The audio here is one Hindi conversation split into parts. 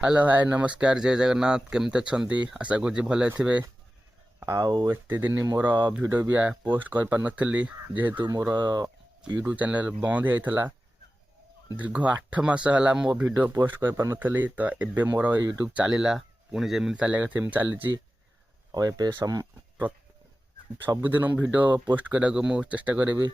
हेलो हाय नमस्कार जय जगन्नाथ केमती अच्छी आशा करुँच भले थे आउ एत दिन मोर वीडियो भी पोस्ट कर पार नी जेहेतु मोर यूट्यूब चैनल बंद होता दीर्घ 8 मास है मो वीडियो पोस्ट कर पार नी तो एबे मोर यूट्यूब चलला पुणी जमी चलिया कथम चली सबुदिन वीडियो पोस्ट करने को मुझे चेष्टा करी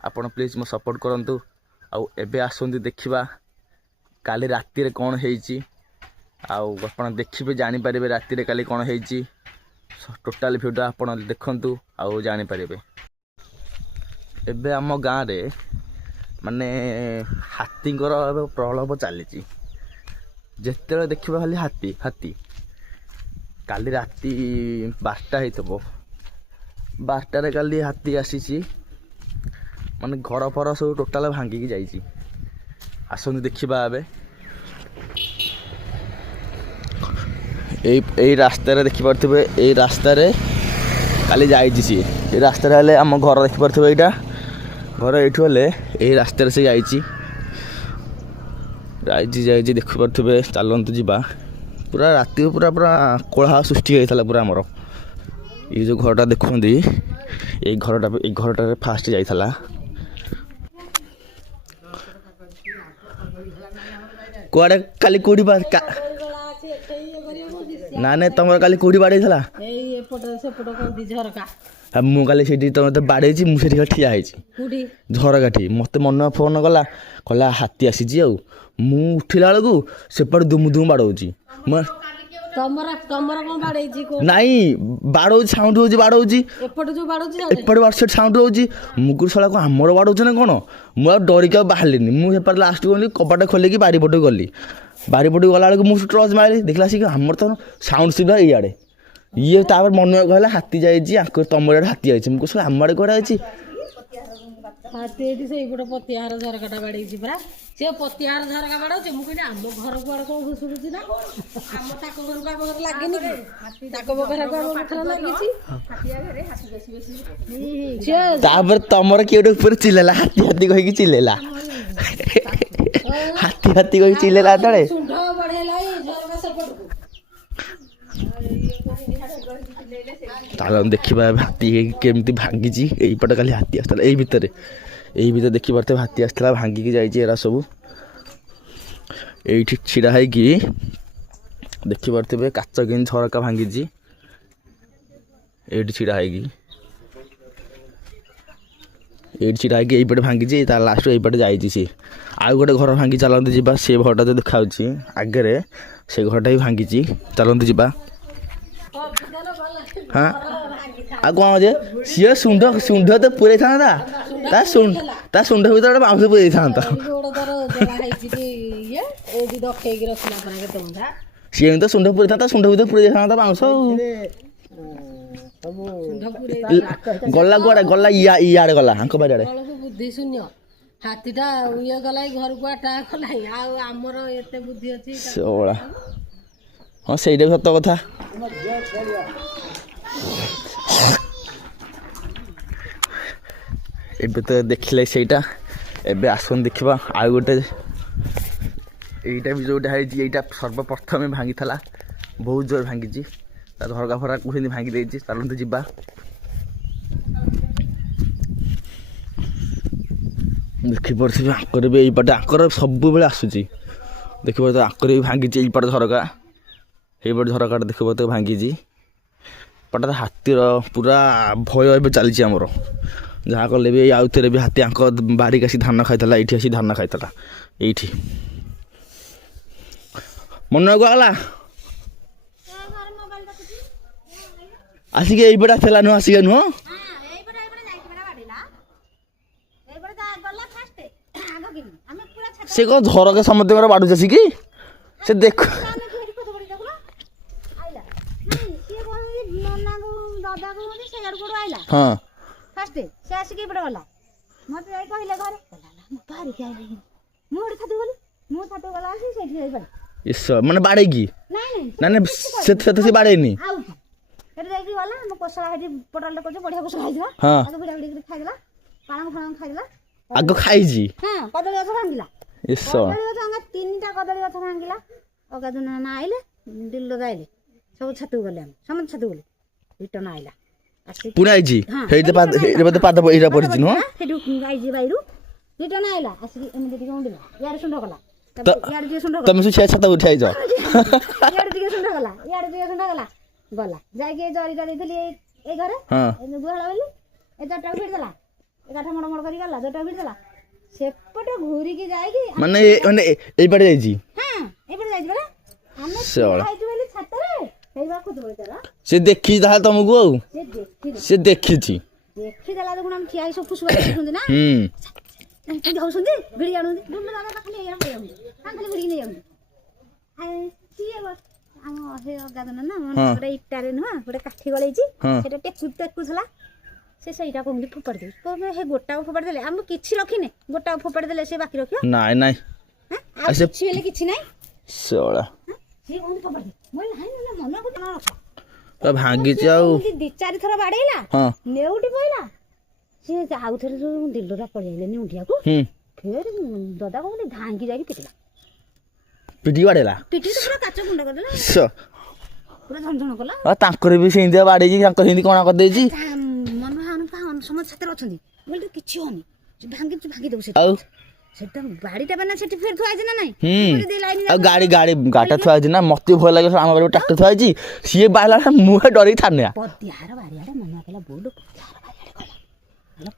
आपण प्लीज मो सपोर्ट करूँ आउ एबे आसंती देखा काली राति कौन होती आप देखिए जानीपर राति काली कौन होती टोटाल वीडियो आप देखु आउ जानीपर एबे आम गाँव रे माने हाथी प्रलोभ चली जिते देखा खाली हाथी हाथी काली राति 12टा हो 12टारे काली हाथी आसी माने घर फर सब टोटाल भांगिकी जाइए आसंती देखा ए रास्तार देखिपे ये रास्तार काली जाइए सी ये रास्तार आम घर देखिपे यहाँ घर ये यही रास्तार से जाइए देखिपे चलतु जा पूरा राति पूरा पूरा कोलाहल सृष्टि होता पूरा आमर ये जो घरटा देखते ये घरटा फास्ट जाइला कुआड़े काली कोड़ी ना ना तुम काली कोड़ी बाड़े मु काली से तुम तो बाड़े मुझे ठिया झरकाठी मत मन फोन कला कहला हाथी आसी उठिला बेलू सेपटे दुमु दुमु बाड़ौची नाई बाड़ौ साउंड हो बाड़ौची एपटे साउंड हो मुगुर शाला को आमर बाड़ौच ना कौन मुझे डरिक बाहर मुझे लास्ट गली कबाटा खोलिकी बारी पटे गली बारी पटे गला बेलू मुझे टर्च मारे देखला सी आमर तो साउंड सुविधा इे ये मन कहला हाथी जाइए तुम इे हाथी आई मुझे आम आड़े कड़ा आई हाथी से पतिहार झरकाटा बाड़ी परा सी पतिहार झरका बाड़े मुझे आम घर कुआड़े कौन घुसुची ना आम ताक घर को आम घर लगे लगे तुम किए चिल्ला हाथी हाथी कहीकि चिल्ला हाथी हाथी कही चिल्ला तले देखा हाथी केमती भांगी यहीपटे खाली हाथी आसला यही भितर देखी पारे हाथी आसला भांगिकी जाइए सब ये छिड़ा है देखी पारे काच कि झरका भांगी ये छिड़ा है ये छिड़ा है यहीपटे भांगी लास्ट यहीपटे जाइए सी आउ गोटे घर भांगी चलते जा सी घरटा जो देखा आगे से घरटा ही भांगी चलते जा हाँ आ कौन जे सी सुंड सुंड तो पूरे था सुंड भर बाउंस पूरे था सी तो सुंड पूरे था सुंड भर पूरे था बाउंस गला गुआड़े गला इे गला हाँ बारे बुद्धि शून्य हाथीटा ये गला घर को अटाक कला आमर एत बुद्धि अच्छी हाँ सहीटा सत कथा एबे तो देखिले सेटा एबे आसन देखा आउ गोटे यहीटा भी जोटा है यहीटा सर्वप्रथम भांगी था बहुत जोर भांगी झरका फरका कौन भांगी देती चलते जा देखिपे आकर भी यहीपटे आकर सब बेले आसूसी देखिए आकर भी भांगी यहीपटे झरका यहीपटे झरका देखिए तो भांगी पटा हाथीर पूरा भय ए चलती आमर जहाँ कले भी आउ थे भी हाथी आंक बारिक आसी धान खाई ये आसी धान खाई ये मन गला आसिक यहीपटे आसला नुह आसिक नुह से कौन झरका समस्त बाड़ू आसिक से देख हाँ से आसिक गला मत कहले घर बाहर मुझे गला इस माने बाड़े की ना ना से बाड़े नहीं गला कोसला पटाल बढ़िया कोसला हाँ खाइला पाण फाण खाइला आग खाई हाँ कदली गछ भांगिला इस कदली गछ 3टा कदली गछ भांगिला ଅଗାଧୁ ନା ଆଇଲେ ଦିଲ୍ଲୀ ଆଇଲେ ସବୁ ଛାତକୁ ଗଲେ ଆମେ ସମସ୍ତେ ଛାତକୁ ଗଲେ ରିଟର୍ନ ଆଇଲା ଆସିକି ପୁଣି ଆଇଛି ହଁ, ହେଇଠି ବୋଧେ ପାଦ ଏଇଟା ପଡିଛି ନୁହଁ ସେଠୁ ଆଇଛି ବାଇରୁ ରିଟର୍ନ ଆଇଲା ଆସିକି ଏମିତି ଟିକେ ଉଣ୍ଡିଲା ଇଆଡେ ସୁଣ୍ଡ କଲା ଇଆଡେ ଟିକେ ସୁଣ୍ଡ କଲା ତମେ ସବୁ ଛାତ ଉଠି ଆଇଛ ଇଆଡେ ଟିକେ ସୁଣ୍ଡ କଲା ଇଆଡେ ଟିକେ ସୁଣ୍ଡ କଲା ଗଲା ଯାଇକି ଏ ଜରିଟା ଦେଇଥିଲି ଏଇ ଘରେ ହଁ ଗୁହାଳ ବୋଲି ଏ ଜରିଟାକୁ ଭିଡ଼ିଦେଲା ଏ କାଠ ମଡ଼ ମଡ଼ କରି ଗଲା ଜରିଟାକୁ ଭିଡ଼ିଦେଲା ସେପଟେ ଘୁରିକି ଯାଇକି ମାନେ ଏଇପଟେ ଯାଇଛି ହଁ ଏପଟେ ଯାଇଛି ପରା ଆମେ ଶଳା। ଖାଇଛୁ ବୋଲି ଛାତରେ ସେଇବା ଖୁଦ ତାର ସେ ଦେଖିଛି ତାହେଲେ ତମକୁ ଆଉ ସେ ଦେଖିଦେଲା ସେ ଦେଖିଛି ଦେଖିଦେଲା ଦେଖୁନ ଆମେ ଠିଆ ହେଇ ସବୁ ଫୁସୁକା ଦେଖୁଛନ୍ତି ନା ହୁଁ ଏମିତି ହଉଛନ୍ତି ଭିଡ଼ି ଆଣୁଛନ୍ତି ଦୁଣ୍ଡୁ ଦାଦା ଖାଲି ଏଇଆ ପଳେଇ ଯାଉଛନ୍ତି ତାଙ୍କୁ ଖାଲି ଭିଡ଼ିକି ନେଇ ଯାଉଛନ୍ତି ସିଏ ଆମ ସେ ଅଗାଧନ ନା ଗୋଟେ ଇଟାରେ ନୁହଁ ଗୋଟେ କାଠି ଗଳେଇଛି ହଁ ସେଇଟା ଟେକୁଥିଲା ସେ ସେଇଟା କେମିତି ଫୋପାଡ଼ି ଦେଉଛି କହିବେ ହେ ଗୋଟାକୁ ଫୋପାଡ଼ି ଦେଲେ ଆମେ କିଛି ରଖିନେ ଗୋଟାକୁ ଫୋପାଡ଼ି ଦେଲେ ସେ ବାକି ରଖିବ ନାଇଁ ନାଇଁ ଆଉ କିଛି ହେଲେ କିଛି ନାହିଁ ଶଳା ସିଏ କହନ୍ତି ଫୋପାଡ଼ି ଦେ ମୁଁ ନାଇଁ ମନକୁ ନ ରଖ ଭାଙ୍ଗିଛି ଆଉ ଦି ଚାରି ଥର ବାଡ଼େଇଲା ହଁ ନେଉଟି ପଇଲା ସିଏ ଆଉ ଥରେ ଯୋଉ ଦିଲ୍ଲୀଟା ପଳେଇ ଆଇଲେ ନେଉଟିଆକୁ ହୁଁ ଫେର ଦଦା କହୁଛନ୍ତି ଧାଇଁକି ଯାଇକି ପିଟିଲା ପିଟି ବାଡେଇଲା ପିଟି ତ ପୁରା କାଚ ଗୁଣ୍ଡ କରିଦେଲା ପୁରା ଝଣଝଣ କଲା ତାଙ୍କର ବି ସେମିତିଆ ବାଡେଇକି ତାଙ୍କର ସେମିତି କଣା କରିଦେଇଛି ସମସ୍ତେ ଛାତରେ ଅଛନ୍ତି ବୋଲେ କିଛି ହଉନି ଭାଙ୍ଗି ଦେବୁ ଆଉ ସେଟା ବାଡ଼ିଟା ମାନେ ସେଠି ଫେର ଥୁଆ ହେଇଛି ନା ନାଇଁ ଆଉ ଗାଡ଼ିଟା ଥୁଆ ହେଇଛି ନା ମତେ ଭଲ ଲାଗେ ଆମ ବାড়ি ଟ୍ରାକ୍ଟର ଥୁଆ ହେଇଛି ସିଏ ବାହାରିଲା ମୁଁ ଡରିକି ଛାନିଆ ପଦିହାର ବାଡ଼ିଆଡ଼େ ମନେ କଲା ବୋଲ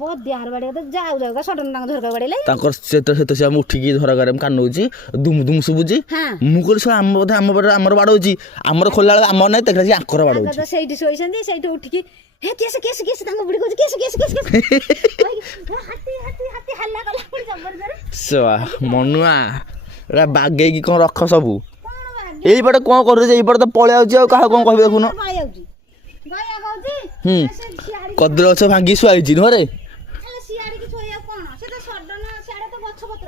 ପଦିହାର ବାଡ଼ିଆ ଯାଉ ଯାଉ ସଡନ ତାଙ୍କ ଝରକା ବାଡ଼େଇଲେ ତାଙ୍କର ସେତ ସେ ଆମେ ଉଠିକି ଝରକାରେ କାନଉଛି ଦୁମ ଦୁମ ଶୁଭୁଛି ମୁଁ କହିଲି ସर ଆମ ବୋଧେ ଆମର ବାଡଉଛି ଆମର ଖୋଲା ବେଳକୁ ଆମର ନାହିଁ ଦେଖିଲା ସେ ଆଙ୍କର ବାଡଉଛି ସେଇଠି ଶୋଇଛନ୍ତି ସେଇଠି ଉଠିକି ହେ କେସ ତାଙ୍କ ବୁଢ଼ୀ କହୁଛି କେସ ହାତୀ ହାଲ୍ଲା କଲା ପୁଣି ଜବରଦସ୍ତ ମନୁଆ ଏଟା ବାଗେଇକି କଣ ରଖ ସବୁ ଏଇପଟେ କଣ କରୁଛି ଏଇପଟେ ତ ପଳେଇ ଯାଉଛି ଆଉ କାହାକୁ କଣ କହିବି ଦେଖୁନ କଦଳୀ ଗଛ ଭାଙ୍ଗି ଶୁଆଇଛି ଘରେ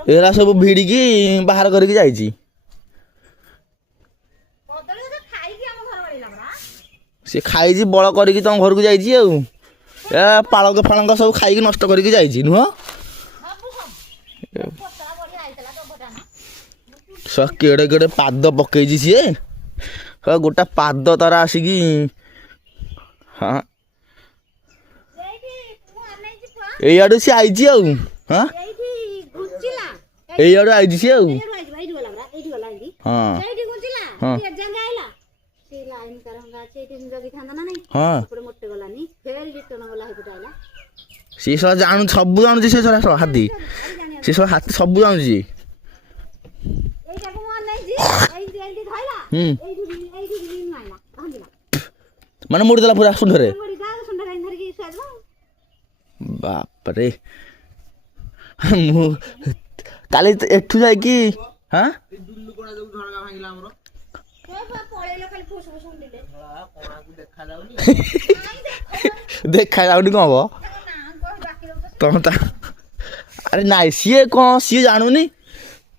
ଏରା ସବୁ ଭିଡ଼ିକି ବାହାର କରିକି ଯାଇଛି ସେ ଖାଇଛି ବଳ କରିକି ତମ ଘରକୁ ଯାଇଛି ଆଉ ଏ ପାଳଙ୍କ ଫାଳଙ୍କ ସବୁ ଖାଇକି ନଷ୍ଟ କରିକି ଯାଇଛି ନୁହଁ କେଡ଼େ କେଡ଼େ ପାଦ ପକେଇଛି ସିଏ ଗୋଟା ପାଦ ତାର ଆସିକି ହଁ ଏଇଆଡୁ ସିଏ ଆଇଛି ଆଉ ହଁ ଏଇଆଡୁ ଆଇଛି ସିଏ ଆଉ ହଁ ସିଏ ସବୁ ଜାଣୁ ସବୁ ଜାଣୁଛି ସେ ହାତୀ ସେ ସବୁ ହାତୀ ସବୁ ଜାଣୁଛି ମାନେ ମୋଡ଼ି ଦେଲା ପୁରା ସୁଣ୍ଡରେ ବାପରେ ମୁଁ କାଲି ଏଠୁ ଯାଇକି ହଁ ଦେଖା ଯାଉନି କଣ ହବ ତମେ ଆରେ ନାଇଁ ସିଏ କଣ ସିଏ ଜାଣୁନି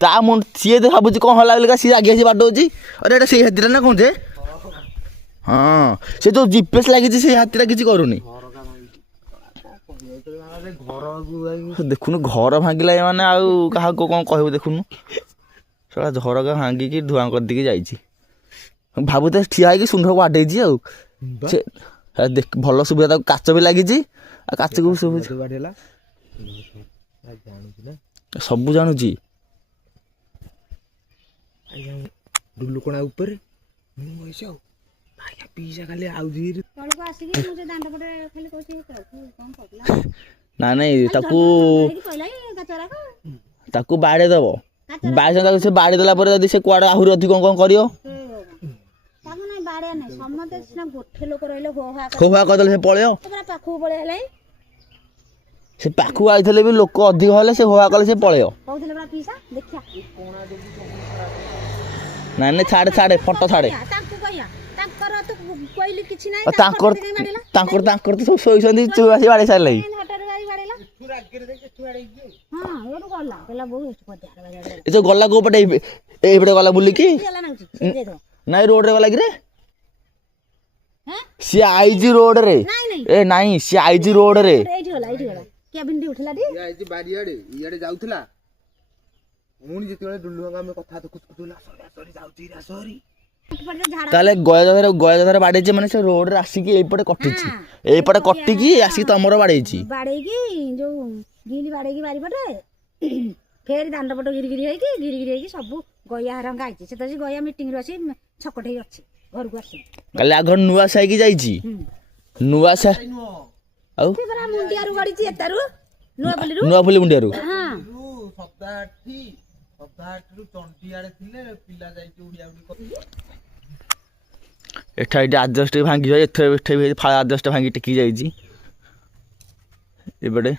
ତା ସିଏ ଭାବୁଛି କଣ ହେଲା ବୋଲି ସିଏ ଆଗେ ଆସି ବାଡଉଛି ଆରେ ଏଇଟା ସେଇ ହାତୀଟା ନା କଣ ଯେ ହଁ ସେ ଯୋଉ ଜିପିଏସ୍ ଲାଗିଛି ସେଇ ହାତୀଟା କିଛି କରୁନି ଦେଖୁନୁ ଘର ଭାଙ୍ଗିଲା ମାନେ ଆଉ କାହାକୁ କଣ କହିବୁ ଦେଖୁନୁ ସେଟା ଝରକା ଭାଙ୍ଗିକି ଧୂଆଁ କରିଦେଇକି ଯାଇଛି ଭାବୁଥାଏ ଠିଆ ହେଇକି ସୁନ୍ଦରକୁ ବାଡ଼େଇଛି ଆଉ ସେ ଭଲ ସୁବିଧା ତାକୁ କାଚ ବି ଲାଗିଛି ଆଉ କାଚକୁ ଶୁଭୁଛି ସବୁ ଜାଣୁଛି ଡୁଲୁକଣା ଉପରେ ମୁଁ ବଇଛି ଆଉ ଭାଇଆ ପିଇସା ଖାଲି ଆଉଜି ନାଇଁ ତାକୁ ବାଡ଼େଇ ଦବ ତାକୁ ସେ ବାଡ଼େଇ ଦେଲା ପରେ ଯଦି ସେ କୁଆଡେ ଆହୁରି ଅଧିକ କଣ କରିବ ହୋ ହା କରିଦେଲେ ସେ ପଳେଇବ ସେ ପାଖକୁ ଆଇଥିଲେ ବି ଲୋକ ଅଧିକ ହେଲେ ସେ ହୋ ହା କଲେ ସେ ପଳେଇବ ନାଇଁ ଛାଡେ ଫଟୋ ଛାଡେ ତାଙ୍କର ତ ସବୁ ଶୋଇଛନ୍ତି ଚୁଆ ଆସି ବାଡେଇ ସାରିଲେ ଏ ଯୋଉ ଗଲା କୋଉ ପଟେ ଏଇପଟେ ଗଲା ବୁଲିକି ନାଇଁ ରୋଡରେ ଗଲା କିରେ ସିଏ ଆଇଛି ରୋଡରେ ଏ ନାଇଁ ସିଏ ଆଇଛି ରୋଡରେ ଯାଉଥିଲା ପୁଣି ଯେତେବେଳେ ଡୁଲୁ ଆମେ କଥା ଦେଖୁଥିଲୁ ସରି ଯାଉଛି ସରି ତାହେଲେ ଗୟାଧାର ବାଡେଇଛି ମାନେ ସେ ରୋଡରେ ଆସିକି ଏଇପଟେ କଟିଛି, ଏଇପଟେ କଟିକି ଆସିକି ତମର ବାଡେଇଛି। ବାଡେଇକି ଯୋଉ ଗିଲି ବାଡେଇକି ବାରିପଟେ ଫେର ଦାଣ୍ଡ ପଟ ଗିରିଗିରି ହେଇକି ସବୁ ଗୟା ହରଙ୍କା ହେଇଛି। ସେ ତ ଗୟା ମିଟିଂରୁ ଆସି ଛକଟେ ଅଛି ଘରକୁ ଆସି କାଲି ଆଗ ନୂଆ ସାହିକି ଯାଇଛି, ନୂଆ ସାହି ଆଉ ମୁଣ୍ଡିଆରୁ ଗଡିଛି ଏତାରୁ ନୂଆ ପଲ୍ଲୀ ମୁଣ୍ଡିଆରୁ। ସପ୍ତାହରୁ ଚଣ୍ଡିଆଡେ ଥିଲେ ପିଲା ଯାଇକି ଉଡିଆ ଉଡି ଏଠା ଏଠି ଆଜଷ୍ଟ ଭାଙ୍ଗି ଯାଇ ଏଠି ବି ଆଜଷ୍ଟ ଭାଙ୍ଗି ଟେକି ଯାଇଛି ଏପଟେ।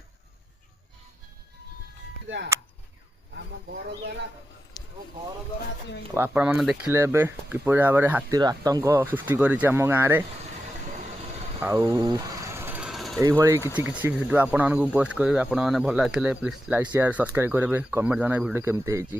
ଆପଣମାନେ ଦେଖିଲେ ଏବେ କିପରି ଭାବରେ ହାତୀର ଆତଙ୍କ ସୃଷ୍ଟି କରିଛି ଆମ ଗାଁରେ। ଆଉ এইভাবে কিছু ভিডিও আপনার পোস্ট করবে। আপনার ভালো লাগলে প্লিজ লাইক শেয়ার সবসক্রাইব করবে, কমেন্ট জানাবে ভিডিও কেমতি হয়েছি।